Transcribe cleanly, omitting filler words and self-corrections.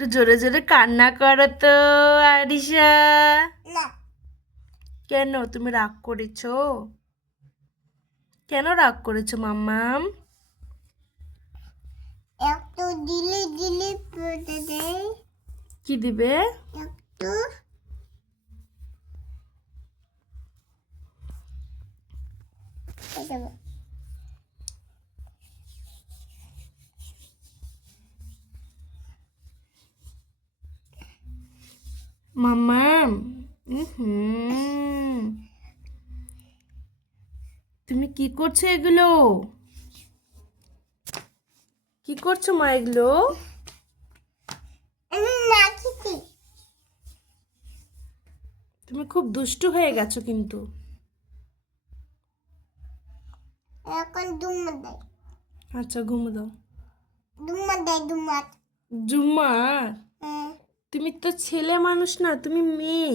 একটু জোরে জোরে কান্না করো তো আরিশা। না কেন তুমি রাগ করেছো? কেন রাগ করেছো মাম্মাম? একটু দিলে দিলে পড়তে দেয় কি দিবে? একটু এটা মাম্মাম। হুম, তুমি কি করছো এগুলো? কি করছো মা এগুলো? না খেতে তুমি খুব দুষ্টু হয়ে গেছো কিন্তু। এখন দুম্মা দেয় আচ্ছা ঘুমো দাও। দুম্মা দেয় দুম্মা জুম্মা, হ্যাঁ তুমি তো ছেলে মানুষ না, তুমি মেয়ে।